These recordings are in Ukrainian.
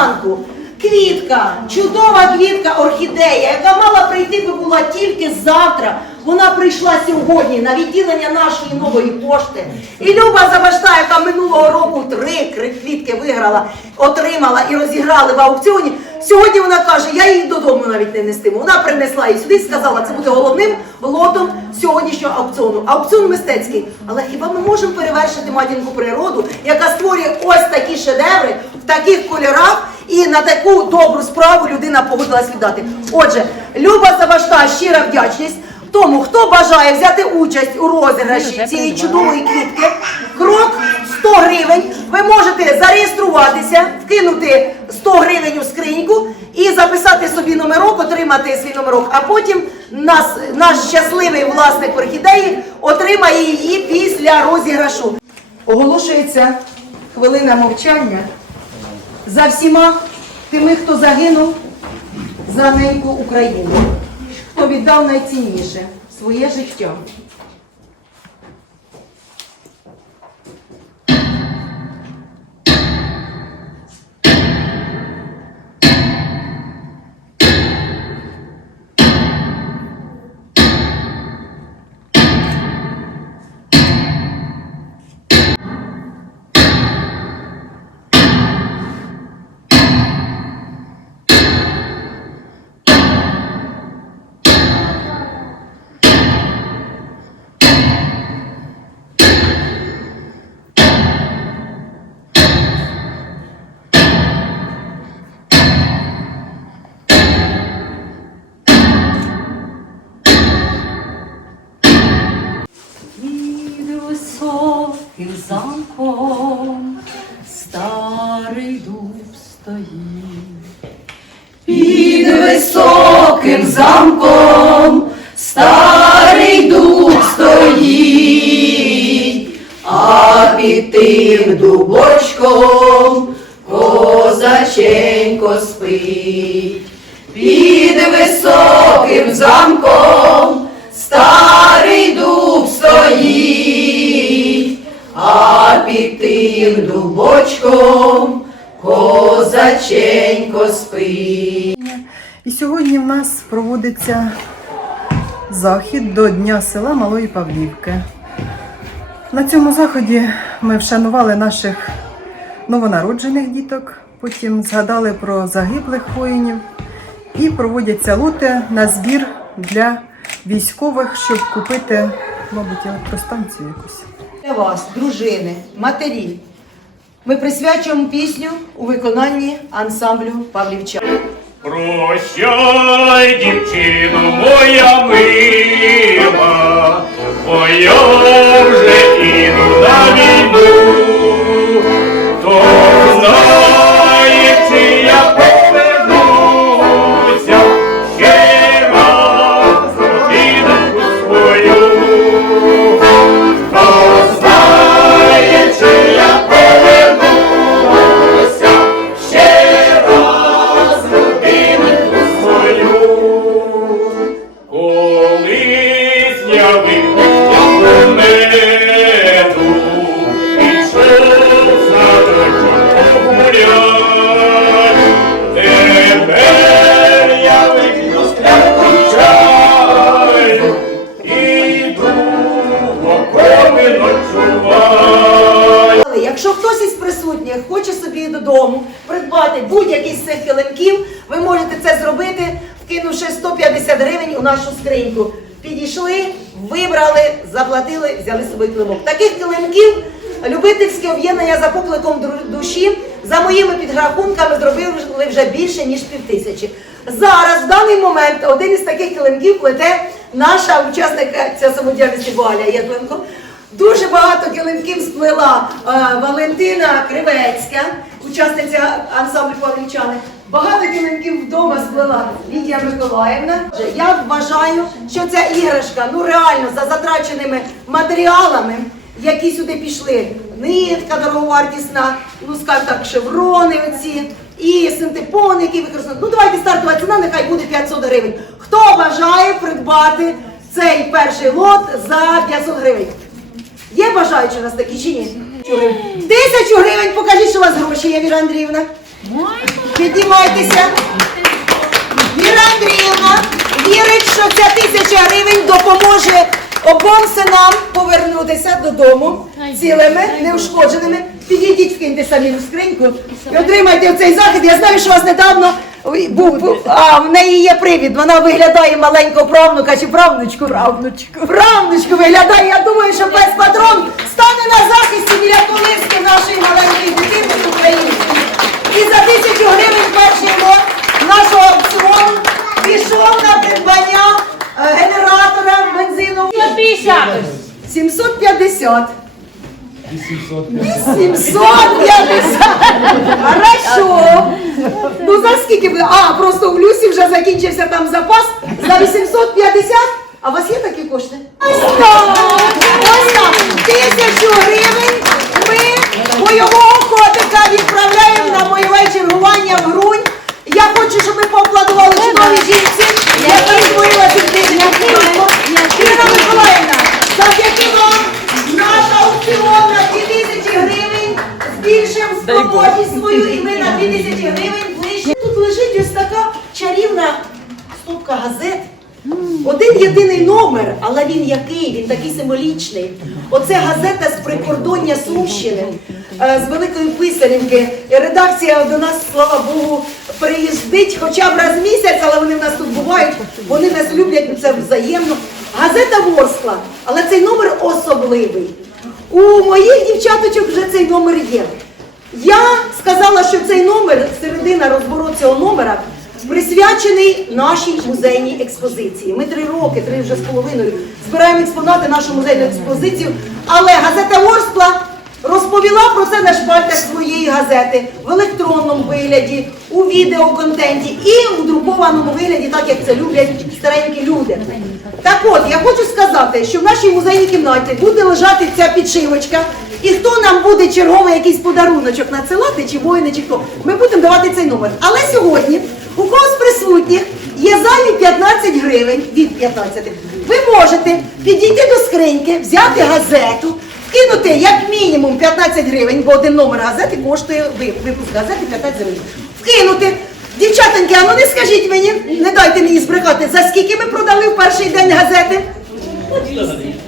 ранку. Квітка, чудова квітка, орхідея, яка мала прийти би була тільки завтра. Вона прийшла сьогодні на відділення нашої нової пошти. І Люба Забашта, яка минулого року три квітки виграла, отримала і розіграли в аукціоні. Сьогодні вона каже, я її додому навіть не нестиму. Вона принесла її сюди і сказала, це буде головним лотом сьогоднішнього аукціону. Аукціон мистецький. Але хіба ми можемо перевершити матінку природу, яка створює ось такі шедеври в таких кольорах? І на таку добру справу людина погодилась віддати. Отже, Люба Завашта, щира вдячність тому, хто бажає взяти участь у розіграші цієї чудової квітки. Крок 100 гривень. Ви можете зареєструватися, вкинути 100 гривень у скриньку і записати собі номерок, отримати свій номерок, а потім нас, наш щасливий власник орхідеї отримає її після розіграшу. Оголошується хвилина мовчання за всіма тими, хто загинув за неньку Україну, хто віддав найцінніше своє життя. Замком старий дуб стоїть. Під високим замком старий дуб стоїть, а під тим дубочком козаченько спить. Під високим замком старий дуб стоїть, а під тим дубочком козаченько спить. І сьогодні в нас проводиться захід до Дня села Малої Павлівки. На цьому заході ми вшанували наших новонароджених діток, потім згадали про загиблих воїнів і проводяться лоти на збір для військових, щоб купити, мабуть, електростанцію якусь. Для вас, дружини, матері, ми присвячуємо пісню у виконанні ансамблю Павлівчан. Прощай, дівчино моя мила, бо я вже іду на війну, Якщо хтось із присутніх хоче собі додому придбати будь-який з цих килимків, ви можете це зробити, вкинувши 150 гривень у нашу скриньку. Підійшли, вибрали, заплатили, взяли з собою килимок. Таких килимків любительське об'єднання за покликом душі за моїми підрахунками зробили вже більше ніж півтисячі. Зараз, в даний момент, один із таких килимків плете наша учасниця самодіяльності Валя Ядленко. Дуже багато килимків сплела е, Валентина Кривецька, учасниця ансамблю Павлівчани. Багато килимків вдома сплела Лідія Миколаївна. Я вважаю, що ця іграшка ну реально за затраченими матеріалами, які сюди пішли. Нитка дороговартісна, ну скажімо так, шеврони оці і синтепон, який використовують. Ну давайте стартова ціна, нехай буде 500 гривень. Хто бажає придбати цей перший лот за 500 гривень? Є бажаючі у нас такі чи ні? Тисячу гривень, покажіть, що у вас гроші є, Віра Андріївна. Піднімайтеся. Віра Андріївна вірить, що ця тисяча гривень допоможе обом синам повернутися додому цілими, неушкодженими. Підійдіть, вкиньте самі в скриньку і отримайте цей захід. Я знаю, що вас недавно був, був- а в неї є привід. Вона виглядає маленького правнука чи правнучку. Правнучку. Правнучку виглядає. Я думаю, що пес патрон стане на захисті біля колиски нашої маленької дитини української. І за тисячу гривень перший лот нашого аукціону пішов на придбання е, генератора бензину. 750. 850. Хорошо. Ну за скільки буде? А, просто в Люсі вже закінчився там запас. За 850. А у вас є такі кошти? Ось так. Ось так. Тисячу гривень ми бойового котика відправляємо на бойове чергування в грунь. Я хочу, щоб ми поаплодували чудовій жінці, яка відборила цю спроможність свою і ми на 2 гривень ближче. Тут лежить ось така чарівна стопка газет. Один єдиний номер, але він який? Він такий символічний. Оце газета з прикордоння Сумщини, е, з Великої Писарівки. Редакція до нас, слава Богу, приїздить хоча б раз в місяць, але вони в нас тут бувають, вони нас люблять, це взаємно. Газета Ворскла, але цей номер особливий. У моїх дівчаточок вже цей номер є. Я сказала, що цей номер, середина розворот цього номера, присвячений нашій музейній експозиції. Ми три роки, три вже з половиною, збираємо експонати нашу музейну експозицію. Але газета Ворскла розповіла про це на шпальтах своєї газети в електронному вигляді, у відеоконтенті і у друкованому вигляді, так як це люблять старенькі люди. Так от, я хочу сказати, що в нашій музейній кімнаті буде лежати ця підшивочка, і хто нам буде черговий якийсь подаруночок надсилати, чи воїни, чи хто, ми будемо давати цей номер. Але сьогодні у когось з присутніх є зайві 15 гривень від 15. Ви можете підійти до скриньки, взяти газету, кинути як мінімум 15 гривень, бо один номер газети коштує випуск газети 15 гривень. Вкинути. Дівчатоньки, а ну не скажіть мені, не дайте мені збрехати, за скільки ми продали в перший день газети?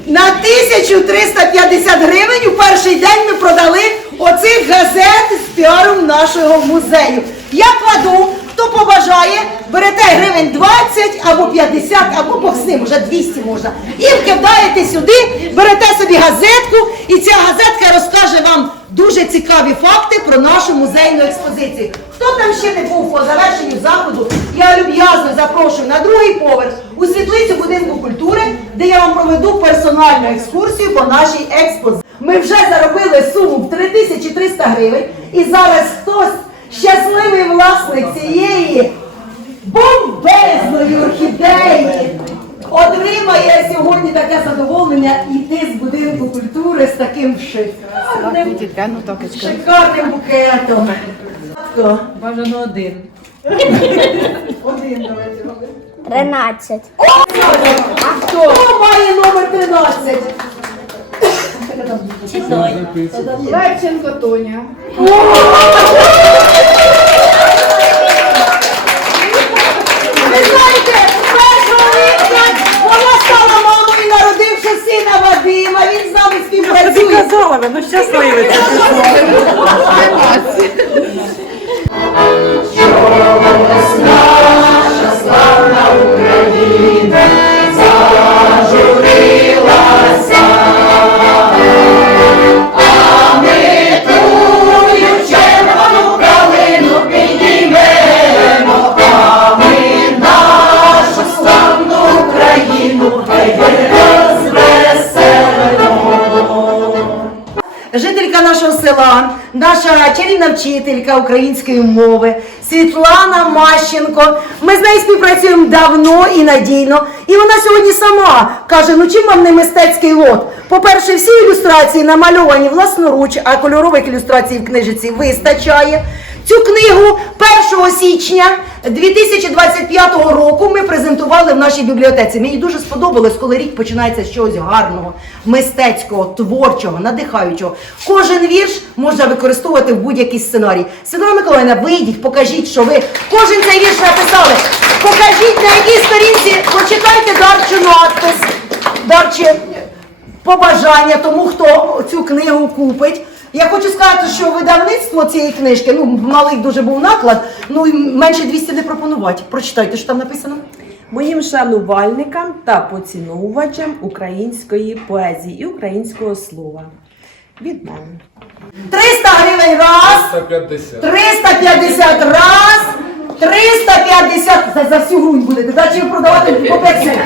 На 1350 гривень у перший день ми продали оцих газет з піаром нашого музею. Я кладу, хто побажає, берете гривень 20 або 50, або Бог з ним, вже 200 можна. І вкидаєте сюди, берете собі газетку, і ця газетка розкаже вам дуже цікаві факти про нашу музейну експозицію. Хто там ще не був по завершенню заходу, я люб'язно запрошую на другий поверх у світлицю будинку культури, де я вам проведу персональну екскурсію по нашій експозиції. Ми вже заробили суму в 3300 гривень, і зараз хтось щасливий власник цієї бомбезної орхідеї отримає сьогодні таке задоволення йти з будинку культури з таким шикарним, шикарним букетом. Бажано один. Один давайте робимо. 13. Хто? 13? Левченко Тоня. Ви знаєте, 1 липня вона стала мамою, народивши сина Вадима, він з нами співпрацює. казала, ну щасливий. Жителька наша чарівна вчителька української мови Світлана Мащенко. Ми з нею співпрацюємо давно і надійно. І вона сьогодні сама каже: ну чим вам не мистецький лот? По-перше, всі ілюстрації намальовані власноруч, а кольорових ілюстрацій в книжиці вистачає. Цю книгу 1 січня 2025 року ми презентували в нашій бібліотеці. Мені дуже сподобалось, коли рік починається з чогось гарного, мистецького, творчого, надихаючого. Кожен вірш можна використовувати в будь-який сценарій. Світлана Миколаївна, вийдіть, покажіть, що ви кожен цей вірш написали. Покажіть на якій сторінці, почитайте дарчу надпис, дарче побажання тому, хто цю книгу купить. Я хочу сказати, що видавництво цієї книжки, ну малий дуже був наклад, ну і менше 200 не пропонувати. Прочитайте, що там написано. Моїм шанувальникам та поціновувачам української поезії і українського слова. Від мене. 300 гривень раз, 350 раз, 350 за, за всю грунь будете. Далі ви продавати по 5 цент.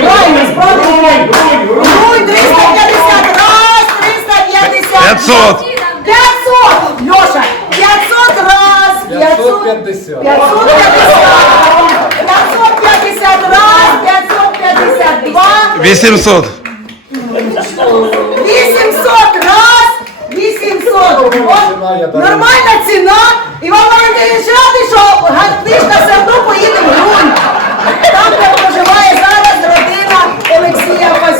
Правильно, справді. Грунь 350 раз, 350 500. 500! Льоша, 500 раз, 500, 550. 550 раз, 552, 800. 800 раз, 800. От, нормальна ціна. Іван Валентинович радий, що книжка все одно поїде в Грунь. Там, де проживає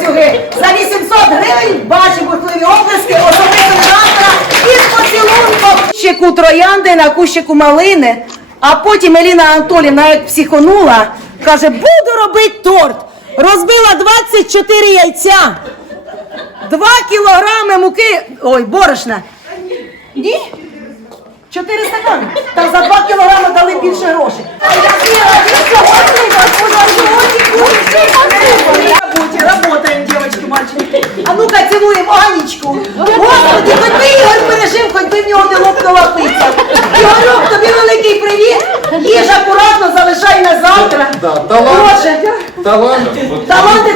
Олексія За 800 гривень ваші бурхливі оплески особисто завтра із поцілунком. Щеку троянди на кущику малини. А потім Еліна Анатолівна, як психонула, каже, буду робити торт. Розбила 24 яйця. Два кілограми муки. Ой, борошна. Ні? Чотири стакани. Та за два кілограми дали більше грошей. А я віра, Работе, работаем, девочки, мальчики. А ну-ка, цілуємо Анечку. Господи, хоч би Ігор пережив, хоч би в нього не лопнула пиця. Ігорюк, тобі великий привіт. Їж акуратно, залишай на завтра. Боже, Таланти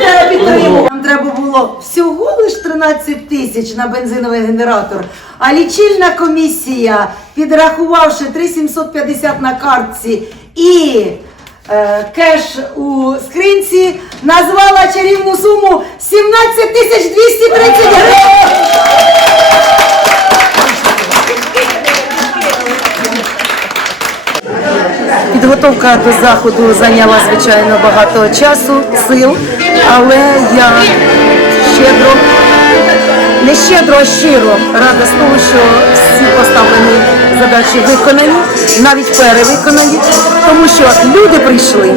всього лиш 13 тисяч на бензиновий генератор. А лічильна комісія, підрахувавши 3750 на картці і е, кеш у скринці, назвала чарівну суму 17 тисяч 230 гривень. Підготовка до заходу зайняла звичайно багато часу, сил, але я щедро, не щедро, а щиро рада з того, що всі поставлені задачі виконані, навіть перевиконані, тому що люди прийшли,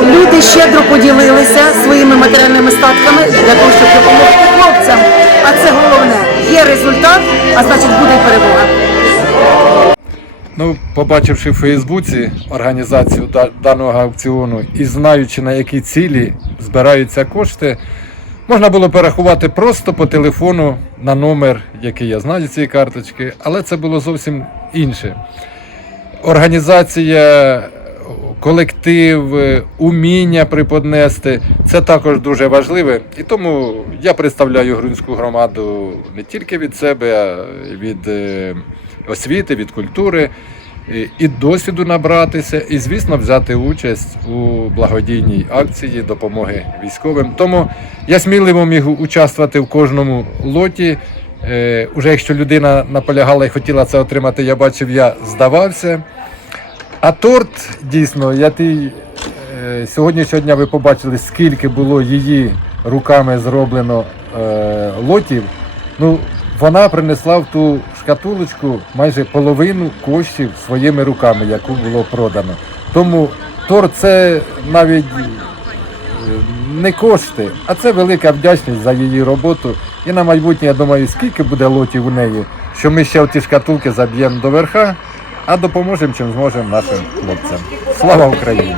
люди щедро поділилися своїми матеріальними статками для того, щоб допомогти хлопцям. А це головне. Є результат, а значить буде й перемога. Ну, побачивши в Фейсбуці організацію даного аукціону і знаючи на які цілі збираються кошти, можна було перерахувати просто по телефону на номер, який я знаю цієї карточки, але це було зовсім інше. Організація, колектив, уміння приподнести це також дуже важливе. І тому я представляю Грунську громаду не тільки від себе, а від е, освіти, від культури. І- І досвіду набратися, і, звісно, взяти участь у благодійній акції допомоги військовим. Тому я сміливо міг участвувати в кожному лоті. Е, уже якщо людина наполягала і хотіла це отримати, я бачив, я здавався. А торт дійсно, я ти е, сьогоднішнього дня ви побачили, скільки було її руками зроблено е, лотів. Ну, вона принесла в ту шкатулочку майже половину коштів своїми руками, яку було продано. Тому торт це навіть е, не кошти, а це велика вдячність за її роботу. І на майбутнє, я думаю, скільки буде лотів у неї, що ми ще в ті шкатулки заб'ємо до верха, а допоможемо чим зможемо нашим хлопцям. Слава Україні!